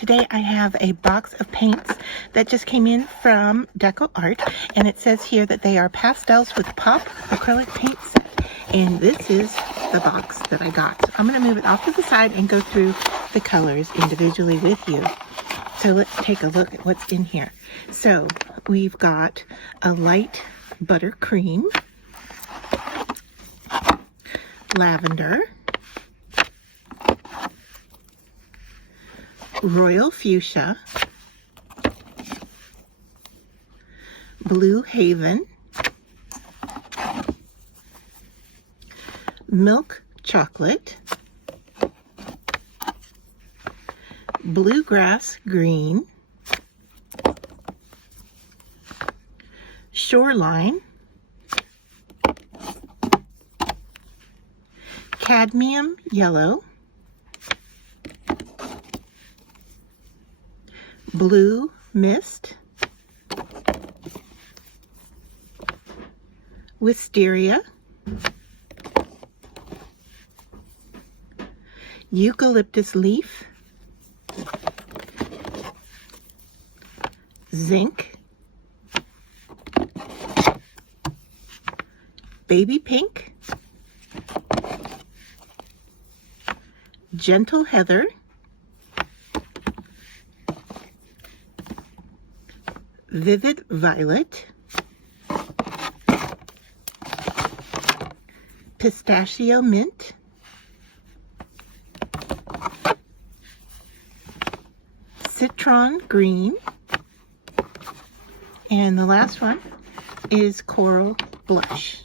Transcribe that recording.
today I have a box of paints that just came in from DecoArt, and it says here that they are pastels with pop acrylic paints, and this is the box that I got. So I'm going to move it off to the side and go through the colors individually with you. So let's take a look at what's in here. So we've got a light buttercream, lavender, royal fuchsia, blue haven, milk chocolate, bluegrass green, shoreline, cadmium yellow, blue mist, wisteria, eucalyptus leaf, zinc, baby pink, gentle heather, vivid violet, pistachio mint, citron green, and the last one is coral blush.